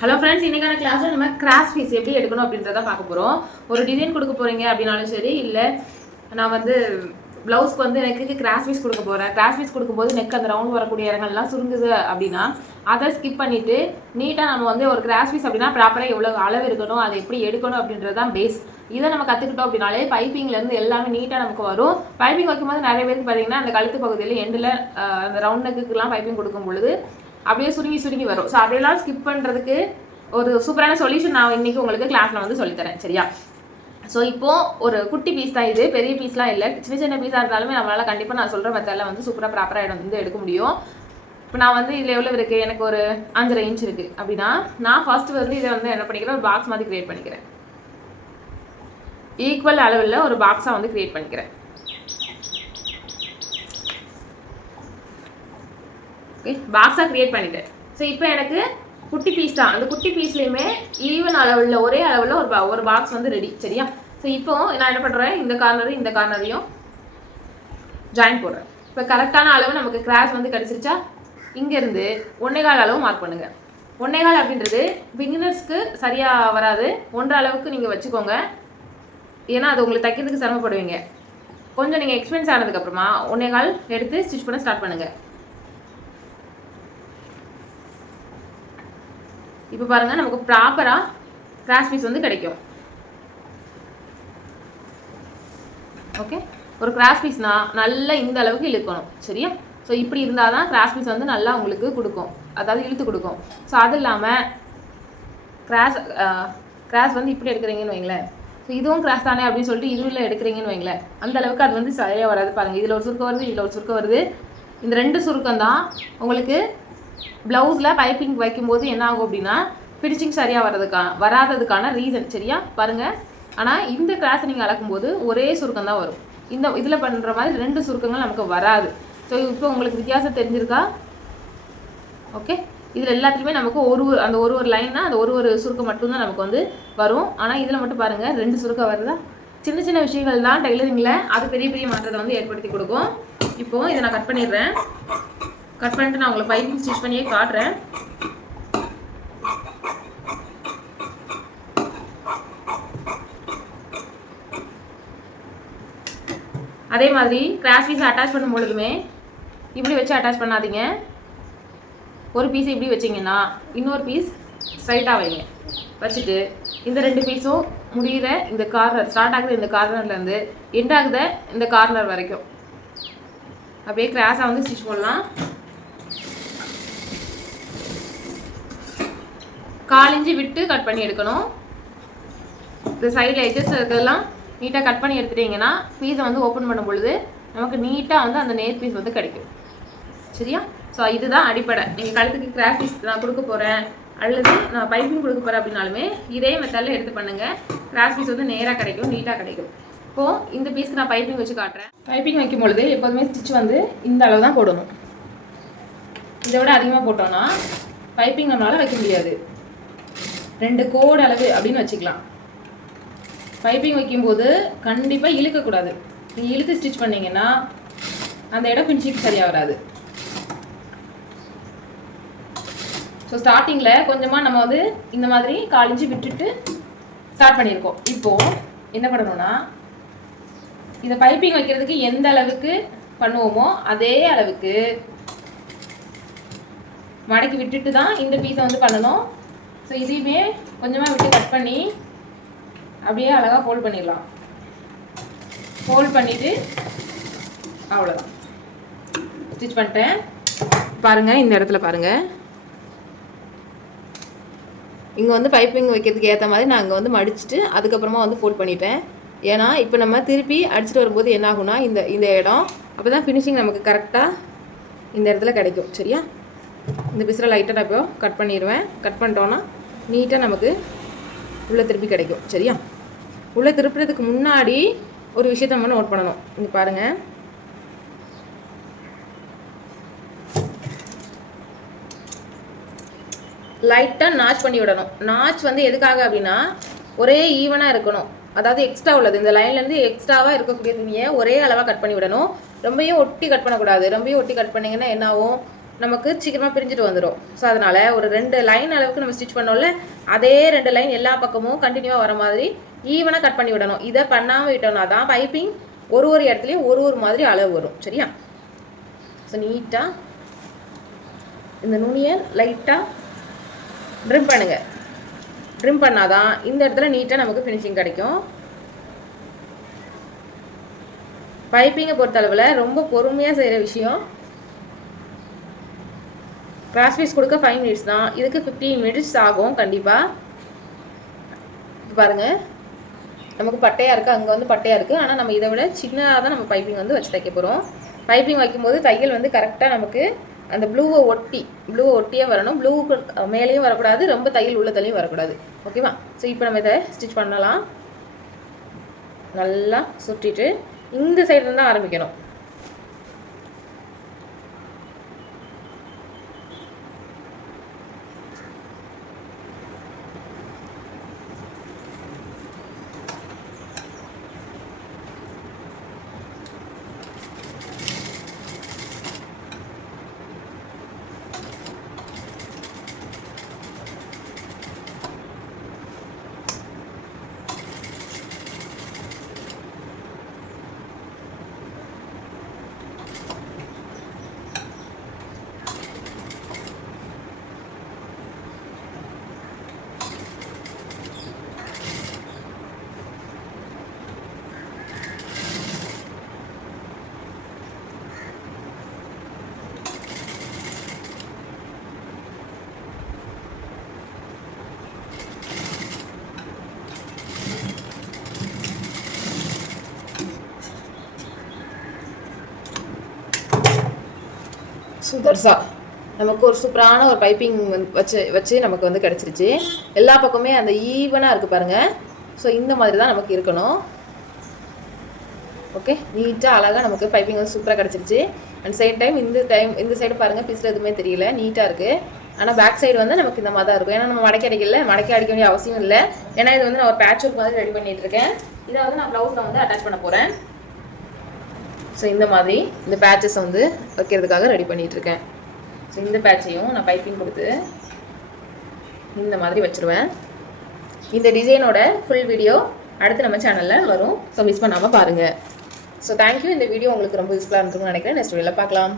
Hello friends, இன்னைக்கான கிளாஸில் நம்ம கிராஸ் பீஸ் எப்படி எடுக்கணும் அப்படின்றத பார்க்க போகிறோம். ஒரு டிசைன் கொடுக்க போகிறீங்க அப்படின்னாலும் சரி, இல்லை நான் வந்து ப்ளவுஸ்க்கு வந்து நெக்குக்கு கிராஸ் பீஸ் கொடுக்க போகிறேன். கிராஸ் பீஸ் கொடுக்கும்போது நெக் அந்த ரவுண்ட் வரக்கூடிய இடங்கள்லாம் சுருங்குது அப்படின்னா அதை ஸ்கிப் பண்ணிவிட்டு நீட்டாக நம்ம வந்து ஒரு கிராஸ் பீஸ் அப்படின்னா ப்ராப்பராக எவ்வளோ அளவு இருக்கணும், அதை எப்படி எடுக்கணும் அப்படின்றது தான் பேஸ். இதை நம்ம கற்றுக்கிட்டோம் அப்படின்னாலே பைப்பிங்லேருந்து எல்லாமே நீட்டாக நமக்கு வரும். பைப்பிங் வைக்கும்போது நிறைய பேருக்கு பார்த்தீங்கன்னா அந்த கழுத்து பகுதியில் எண்டில் அந்த ரவுண்ட் நெக்குக்கெலாம் பைப்பிங் கொடுக்கும் பொழுது அப்படியே சுருங்கி வரும். ஸோ அப்படியெல்லாம் ஸ்கிப் பண்ணுறதுக்கு ஒரு சூப்பரான சொல்யூஷன் நான் இன்றைக்கி உங்களுக்கு கிளாஸில் வந்து சொல்லித்தரேன், சரியா? ஸோ இப்போது ஒரு குட்டி பீஸ் தான் இது, பெரிய பீஸ்லாம் இல்லை. சின்ன பீஸாக இருந்தாலுமே நம்மளால் கண்டிப்பாக நான் சொல்கிற மெத்தடில் வந்து சூப்பராக ப்ராப்பராக வந்து எடுக்க முடியும். இப்போ நான் வந்து இதில் எவ்வளோ இருக்குது, எனக்கு ஒரு 5.5 இன்ச் இருக்குது அப்படின்னா நான் ஃபஸ்ட்டு வந்து இதை வந்து என்ன பண்ணிக்கிறேன், ஒரு பாக்ஸ் மாதிரி க்ரியேட் பண்ணிக்கிறேன். ஈக்குவல் அளவில் ஒரு பாக்ஸாக வந்து க்ரியேட் பண்ணிக்கிறேன். ஓகே, பாக்ஸாக க்ரியேட் பண்ணிட்டேன். ஸோ இப்போ எனக்கு குட்டி பீஸ் தான். அந்த குட்டி பீஸ்லேயுமே ஈவன் அளவில் ஒரே அளவில் ஒரு பாக்ஸ் வந்து ரெடி, சரியா? ஸோ இப்போ நான் என்ன பண்ணுறேன், இந்த கார்னரையும் ஜாயின் போடுறேன். இப்போ கரெக்டான அளவு நமக்கு கிராஸ் வந்து கிடச்சிருச்சா? இங்கேருந்து 1.25 அளவு மார்க் பண்ணுங்கள். 1.25 அப்படின்றது பிகினர்ஸ்க்கு சரியாக வராது. 1 அளவுக்கு நீங்கள் வச்சுக்கோங்க, ஏன்னா அது உங்களுக்கு தைக்கிறதுக்கு சிரமப்படுவீங்க. கொஞ்சம் நீங்கள் எக்ஸ்பீரியன்ஸ் ஆனதுக்கப்புறமா 1.25 எடுத்து ஸ்டிச் பண்ண ஸ்டார்ட் பண்ணுங்கள். இப்போ பாருங்கள், நமக்கு ப்ராப்பராக கிராஸ் பீஸ் வந்து கிடைக்கும். ஓகே, ஒரு கிராஸ் பீஸ்னால் நல்லா இந்த அளவுக்கு இழுக்கணும், சரியா? ஸோ இப்படி இருந்தால் தான் கிராஸ் பீஸ் வந்து நல்லா உங்களுக்கு கொடுக்கும், அதாவது இழுத்து கொடுக்கும். ஸோ அது இல்லாமல் கிராஸ் வந்து இப்படி எடுக்கிறீங்கன்னு வைங்களேன். ஸோ இதுவும் கிராஸ் தானே அப்படின்னு சொல்லிட்டு இதுவில் எடுக்கிறீங்கன்னு வைங்களேன், அந்த அளவுக்கு அது வந்து சரியாக வராது. பாருங்கள், இதில் ஒரு சுருக்கம் வருது, இதில் ஒரு சுருக்கம் வருது. இந்த 2 சுருக்கம் தான் உங்களுக்கு ப்ளவுஸில் பைப்பிங் வைக்கும்போது என்ன ஆகும் அப்படின்னா ஃபினிஷிங் சரியாக வராததுக்கான ரீசன், சரியா? பாருங்கள், ஆனால் இந்த கிராஸை நீங்கள் அளக்கும்போது ஒரே சுருக்கம் தான் வரும். இதில் பண்ணுற மாதிரி 2 சுருக்கங்கள் நமக்கு வராது. ஸோ இப்போ உங்களுக்கு வித்தியாசம் தெரிஞ்சிருக்கா? ஓகே, இதில் எல்லாத்துலேயுமே நமக்கு ஒரு லைன்னா அந்த ஒரு சுருக்கம் மட்டும்தான் நமக்கு வந்து வரும். ஆனால் இதில் மட்டும் பாருங்கள் 2 சுருக்கம் வருதா? சின்ன விஷயங்கள் தான் டெய்லரிங்கில் அது பெரிய மாற்றத்தை வந்து ஏற்படுத்தி கொடுக்கும். இப்போது இதை நான் கட் பண்ணிடுறேன். கட் பண்ணிட்டு நான் உங்களுக்கு பைப்பிங் ஸ்டிச் பண்ணியே காட்டுறேன். அதே மாதிரி கிராஸ் பீஸை அட்டாச் பண்ணும் பொழுதுமே இப்படி வச்சு அட்டாச் பண்ணாதீங்க. ஒரு பீஸை இப்படி வச்சிங்கன்னா இன்னொரு பீஸ் ஸ்ட்ரைட்டாக வைங்க. வச்சுட்டு இந்த 2 பீஸும் முடிகிற இந்த கார்னர், ஸ்டார்ட் ஆகுது இந்த கார்னர்லேருந்து எண்ட் ஆகுத இந்த கார்னர் வரைக்கும் அப்படியே கிராஸாக வந்து ஸ்டிச் பண்ணலாம். 1/4 இன்ச்சு விட்டு கட் பண்ணி எடுக்கணும். இந்த சைடில் எட்ஜஸ் இருக்கிறதெல்லாம் நீட்டாக கட் பண்ணி எடுத்துட்டிங்கன்னா பீஸை வந்து ஓப்பன் பண்ணும் பொழுது நமக்கு நீட்டாக வந்து அந்த நேர் பீஸ் வந்து கிடைக்கும், சரியா? ஸோ இதுதான் அடிப்படை. நீங்கள் கழுத்துக்கு கிராஸ் பீஸ் நான் கொடுக்க போகிறேன் அல்லது நான் பைப்பிங் கொடுக்க போகிறேன் அப்படின்னாலுமே இதே மெத்தடில் எடுத்து பண்ணுங்கள். கிராஸ் பீஸ் வந்து நேராக கிடைக்கும், நீட்டாக கிடைக்கும். இப்போது இந்த பீஸ்க்கு நான் பைப்பிங் வச்சு காட்டுறேன். பைப்பிங் வைக்கும் பொழுது எப்போதுமே ஸ்டிச் வந்து இந்த அளவு தான் போடணும். இதை விட அதிகமாக போட்டோன்னா பைப்பிங் நம்மளால் வைக்க முடியாது. 2 கோடு அளவு அப்படின்னு வச்சுக்கலாம். பைப்பிங் வைக்கும்போது கண்டிப்பாக இழுக்கக்கூடாது. நீங்கள் இழுத்து ஸ்டிச் பண்ணிங்கன்னா அந்த இடம் ஃபினிஷிங் சரியாக வராது. ஸோ ஸ்டார்டிங்கில் கொஞ்சமாக நம்ம வந்து இந்த மாதிரி 1/4 இன்ச்சு விட்டுட்டு ஸ்டார்ட் பண்ணியிருக்கோம். இப்போது என்ன பண்ணணும்னா இதை பைப்பிங் வைக்கிறதுக்கு எந்த அளவுக்கு பண்ணுவோமோ அதே அளவுக்கு மடக்கி விட்டுட்டு தான் இந்த பீஸை வந்து பண்ணணும். ஸோ இதையுமே கொஞ்சமாக விட்டு கட் பண்ணி அப்படியே அழகாக ஃபோல்ட் பண்ணிடலாம். ஃபோல்ட் பண்ணிவிட்டு அவ்வளோதான், ஸ்டிச் பண்ணிட்டேன். பாருங்கள், இந்த இடத்துல பாருங்கள், இங்கே வந்து பைப்பிங் வைக்கிறதுக்கு ஏற்ற மாதிரி நான் இங்கே வந்து மடிச்சுட்டு அதுக்கப்புறமா வந்து ஃபோல்ட் பண்ணிட்டேன். ஏன்னா இப்போ நம்ம திருப்பி அடிச்சுட்டு வரும்போது என்ன ஆகும்னா இந்த இடம் அப்போ தான் ஃபினிஷிங் நமக்கு கரெக்டாக இந்த இடத்துல கிடைக்கும், சரியா? இந்த பீஸில் லைட்டாக நான் இப்போ கட் பண்ணிடுவேன். கட் பண்ணிட்டோன்னா நீட்டாக நமக்கு உள்ளே திருப்பி கிடைக்கும், சரியா? உள்ளே திருப்புறதுக்கு முன்னாடி ஒரு விஷயத்தை நம்ம நோட் பண்ணணும். இங்கே பாருங்கள், லைட்டாக நாச் பண்ணி விடணும். நாச் வந்து எதுக்காக அப்படின்னா ஒரே ஈவனாக இருக்கணும். அதாவது எக்ஸ்ட்ரா உள்ளது இந்த லைன்லேருந்து எக்ஸ்ட்ராவாக இருக்கக்கூடிய துணியை ஒரே அளவாக கட் பண்ணி விடணும். ரொம்பவும் ஒட்டி கட் பண்ணக்கூடாது. ரொம்பவும் ஒட்டி கட் பண்ணிங்கன்னா என்ன ஆகும், நமக்கு சீக்கிரமாக பிரிஞ்சுட்டு வந்துடும். ஸோ அதனால் ஒரு 2 லைன் அளவுக்கு நம்ம ஸ்டிச் பண்ணோம்ல, அதே 2 லைன் எல்லா பக்கமும் கண்டினியூவாக வர மாதிரி ஈவனாக கட் பண்ணி விடணும். இதை பண்ணாமல் விட்டோம்னா தான் பைப்பிங் ஒரு இடத்துலையும் ஒரு மாதிரி அளவு வரும். சரியா? ஸோ நீட்டாக இந்த நுனியை லைட்டாக ட்ரிம் பண்ணுங்கள். ட்ரிம் பண்ணாதான் இந்த இடத்துல நீட்டாக நமக்கு ஃபினிஷிங் கிடைக்கும். பைப்பிங்கை பொறுத்தளவில் ரொம்ப பொறுமையாக செய்கிற விஷயம். கிராஸ் பீஸ் கொடுக்க 5 மினிட்ஸ் தான், இதுக்கு 15 மினிட்ஸ் ஆகும் கண்டிப்பாக. பாருங்கள், நமக்கு பட்டையாக இருக்குது, அங்கே வந்து பட்டையாக இருக்குது. ஆனால் நம்ம இதை விட சின்னதாக தான் நம்ம பைப்பிங் வந்து வச்சு தைக்க போகிறோம். பைப்பிங் வைக்கும்போது தையல் வந்து கரெக்டாக நமக்கு அந்த ப்ளூவை ஒட்டியே வரணும். ப்ளூவுக்கு மேலேயும் வரக்கூடாது, ரொம்ப தையல் உள்ள தலையும் வரக்கூடாது. ஓகேவா? ஸோ இப்போ நம்ம இதை ஸ்டிச் பண்ணலாம். நல்லா சுற்றிட்டு இந்த சைடு தான் ஆரம்பிக்கணும். சுதர்சா நமக்கு ஒரு சூப்பரான ஒரு பைப்பிங் வச்சு நமக்கு வந்து கிடச்சிருச்சு. எல்லா பக்கமே அந்த ஈவனாக இருக்குது பாருங்கள். ஸோ இந்த மாதிரி தான் நமக்கு இருக்கணும். ஓகே, நீட்டாக அழகாக நமக்கு பைப்பிங் வந்து சூப்பராக கிடச்சிருச்சு. அண்ட் இந்த சைடு பாருங்கள், பீஸில் எதுவுமே தெரியல, நீட்டாக இருக்குது. ஆனால் பேக் சைடு வந்து நமக்கு இந்த மாதிரி தான் இருக்கும். ஏன்னா நம்ம மடக்கி அடிக்க வேண்டிய அவசியம் இல்லை. ஏன்னா இது வந்து நான் ஒரு பேட்ச் ஒர்க் மாதிரி ரெடி பண்ணிட்டு இருக்கேன். இதை வந்து நான் ப்ளவுஸில் வந்து அட்டாச் பண்ண போகிறேன். ஸோ இந்த மாதிரி இந்த பேட்சஸ் வந்து வைக்கிறதுக்காக ரெடி பண்ணிகிட்ருக்கேன். ஸோ இந்த பேட்சையும் நான் பைப்பிங் கொடுத்து இந்த மாதிரி வச்சுருவேன். இந்த டிசைனோட ஃபுல் வீடியோ அடுத்து நம்ம சேனலில் வரும். ஸோ மிஸ் பண்ணாமல் பாருங்கள். So thank you. இந்த வீடியோ உங்களுக்கு ரொம்ப யூஸ்ஃபுல்லாக இருக்குன்னு நினைக்கிறேன். நெக்ஸ்ட் வீடியோவில் பார்க்கலாம்.